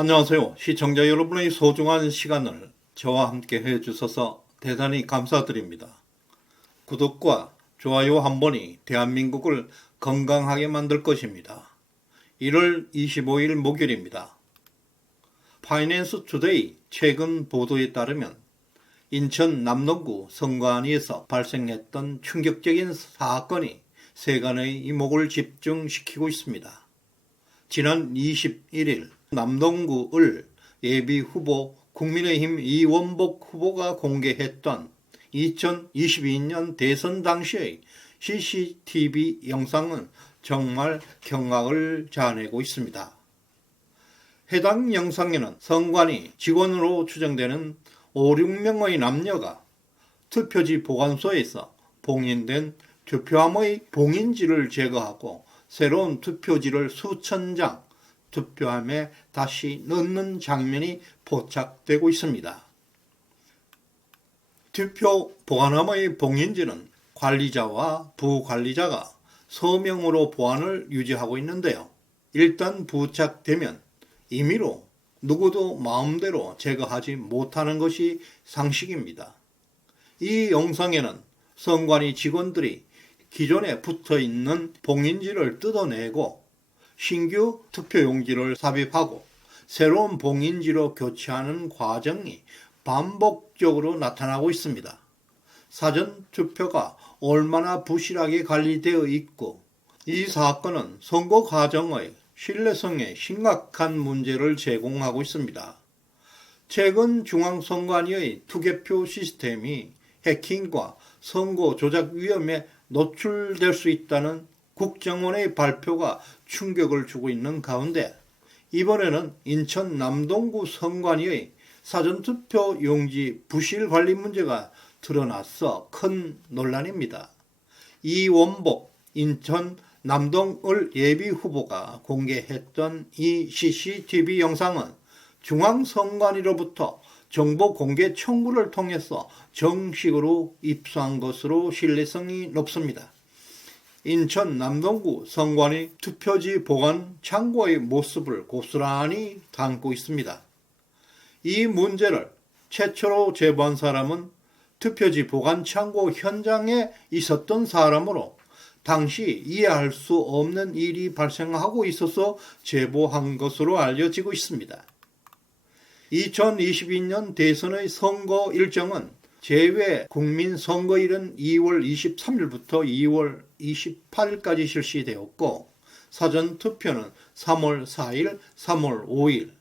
안녕하세요. 시청자 여러분의 소중한 시간을 저와 함께 해주셔서 대단히 감사드립니다. 구독과 좋아요 한 번이 대한민국을 건강하게 만들 것입니다. 1월 25일 목요일입니다. 파이낸스 투데이 최근 보도에 따르면 인천 남동구 성관위에서 발생했던 충격적인 사건이 세간의 이목을 집중시키고 있습니다. 지난 21일 남동구을 예비후보 국민의힘 이원복 후보가 공개했던 2022년 대선 당시의 CCTV 영상은 정말 경악을 자아내고 있습니다. 해당 영상에는 성관위 직원으로 추정되는 5, 6명의 남녀가 투표지 보관소에서 봉인된 투표함의 봉인지를 제거하고 새로운 투표지를 수천 장 투표함에 다시 넣는 장면이 포착되고 있습니다. 투표 보관함의 봉인지는 관리자와 부관리자가 서명으로 보안을 유지하고 있는데요. 일단 부착되면 임의로 누구도 마음대로 제거하지 못하는 것이 상식입니다. 이 영상에는 성관위 직원들이 기존에 붙어있는 봉인지를 뜯어내고 신규 투표용지를 삽입하고 새로운 봉인지로 교체하는 과정이 반복적으로 나타나고 있습니다. 사전투표가 얼마나 부실하게 관리되어 있고 이 사건은 선거 과정의 신뢰성에 심각한 문제를 제공하고 있습니다. 최근 중앙선관위의 투개표 시스템이 해킹과 선거 조작 위험에 노출될 수 있다는 국정원의 발표가 충격을 주고 있는 가운데 이번에는 인천 남동구 성관위의 사전투표 용지 부실 관리 문제가 드러나서 큰 논란입니다. 이원복 인천 남동을 예비후보가 공개했던 이 CCTV 영상은 중앙선관위로부터 정보 공개 청구를 통해서 정식으로 입수한 것으로 신뢰성이 높습니다. 인천 남동구 성관위 투표지 보관 창고의 모습을 고스란히 담고 있습니다. 이 문제를 최초로 제보한 사람은 투표지 보관 창고 현장에 있었던 사람으로 당시 이해할 수 없는 일이 발생하고 있어서 제보한 것으로 알려지고 있습니다. 2022년 대선의 선거 일정은 제외 국민선거일은 2월 23일부터 2월 28일까지 실시되었고 사전투표는 3월 4일, 3월 5일,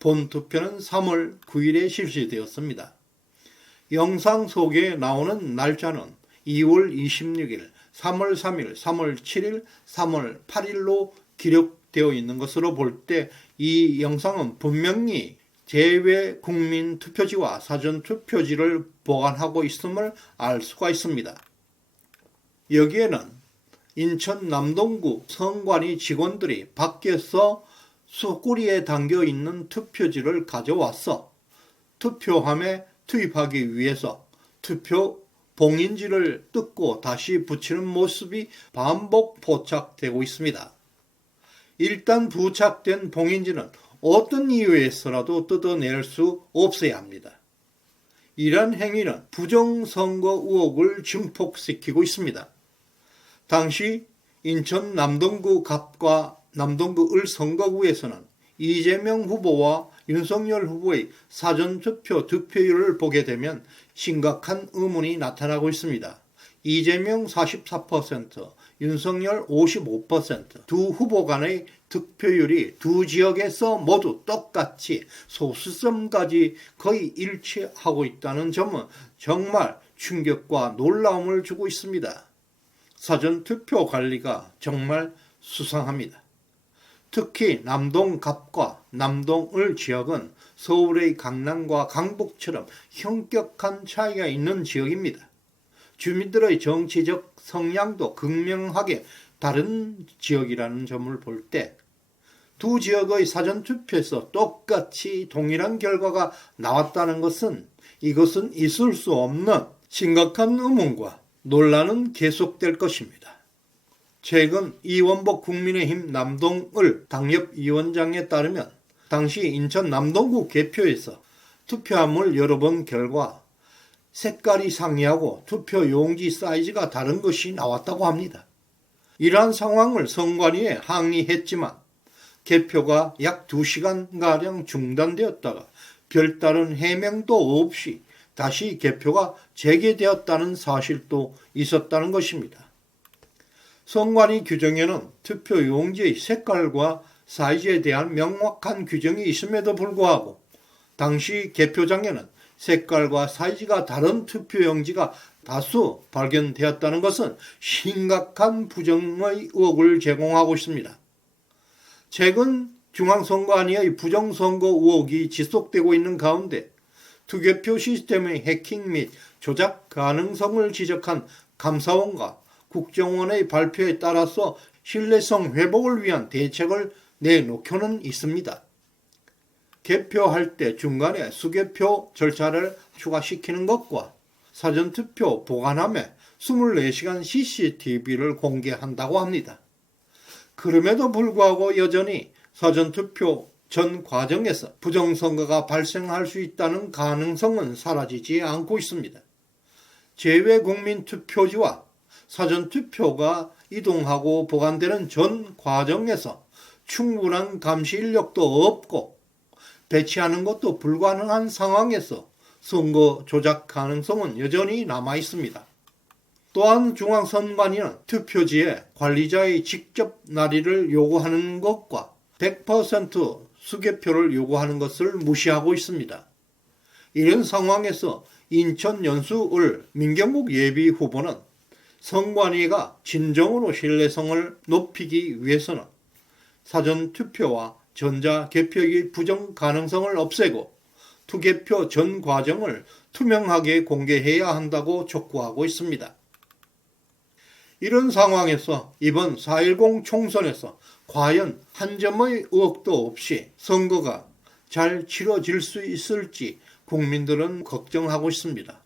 본투표는 3월 9일에 실시되었습니다. 영상 속에 나오는 날짜는 2월 26일, 3월 3일, 3월 7일, 3월 8일로 기록되어 있는 것으로 볼 때 이 영상은 분명히 제외 국민 투표지와 사전 투표지를 보관하고 있음을 알 수가 있습니다. 여기에는 인천 남동구 성관위 직원들이 밖에서 소쿠리에 담겨 있는 투표지를 가져와서 투표함에 투입하기 위해서 투표 봉인지를 뜯고 다시 붙이는 모습이 반복 포착되고 있습니다. 일단 부착된 봉인지는 어떤 이유에서라도 뜯어낼 수 없어야 합니다. 이러한 행위는 부정선거 의혹을 증폭시키고 있습니다. 당시 인천 남동구 갑과 남동구 을 선거구에서는 이재명 후보와 윤석열 후보의 사전투표 득표율을 보게 되면 심각한 의문이 나타나고 있습니다. 이재명 44%, 윤석열 55%, 두 후보 간의 득표율이 두 지역에서 모두 똑같이 소수점까지 거의 일치하고 있다는 점은 정말 충격과 놀라움을 주고 있습니다. 사전투표 관리가 정말 수상합니다. 특히 남동 갑과 남동 을 지역은 서울의 강남과 강북처럼 현격한 차이가 있는 지역입니다. 주민들의 정치적 성향도 극명하게 다른 지역이라는 점을 볼 때 두 지역의 사전투표에서 똑같이 동일한 결과가 나왔다는 것은 이것은 있을 수 없는 심각한 의문과 논란은 계속될 것입니다. 최근 이원복 국민의힘 남동을 당협위원장에 따르면 당시 인천 남동구 개표에서 투표함을 열어본 결과 색깔이 상이하고 투표 용지 사이즈가 다른 것이 나왔다고 합니다. 이러한 상황을 선관위에 항의했지만 개표가 약 2시간가량 중단되었다가 별다른 해명도 없이 다시 개표가 재개되었다는 사실도 있었다는 것입니다. 선관위 규정에는 투표 용지의 색깔과 사이즈에 대한 명확한 규정이 있음에도 불구하고 당시 개표장에는 색깔과 사이즈가 다른 투표용지가 다수 발견되었다는 것은 심각한 부정의 의혹을 제공하고 있습니다. 최근 중앙선관위의 부정선거 의혹이 지속되고 있는 가운데 투개표 시스템의 해킹 및 조작 가능성을 지적한 감사원과 국정원의 발표에 따라서 신뢰성 회복을 위한 대책을 내놓고는 있습니다. 개표할 때 중간에 수개표 절차를 추가시키는 것과 사전투표 보관함에 24시간 CCTV를 공개한다고 합니다. 그럼에도 불구하고 여전히 사전투표 전 과정에서 부정선거가 발생할 수 있다는 가능성은 사라지지 않고 있습니다. 재외국민투표지와 사전투표가 이동하고 보관되는 전 과정에서 충분한 감시 인력도 없고 배치하는 것도 불가능한 상황에서 선거 조작 가능성은 여전히 남아 있습니다. 또한 중앙선관위는 투표지에 관리자의 직접 날의를 요구하는 것과 100% 수개표를 요구하는 것을 무시하고 있습니다. 이런 상황에서 인천 연수을 민경국 예비 후보는 선관위가 진정으로 신뢰성을 높이기 위해서는 사전투표와 전자개표의 부정 가능성을 없애고 투개표 전 과정을 투명하게 공개해야 한다고 촉구하고 있습니다. 이런 상황에서 이번 4.10 총선에서 과연 한 점의 의혹도 없이 선거가 잘 치러질 수 있을지 국민들은 걱정하고 있습니다.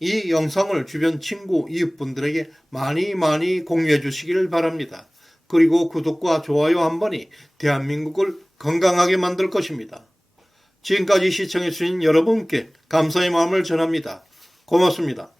이 영상을 주변 친구, 이웃분들에게 많이 공유해 주시기를 바랍니다. 그리고 구독과 좋아요 한 번이 대한민국을 건강하게 만들 것입니다. 지금까지 시청해 주신 여러분께 감사의 마음을 전합니다. 고맙습니다.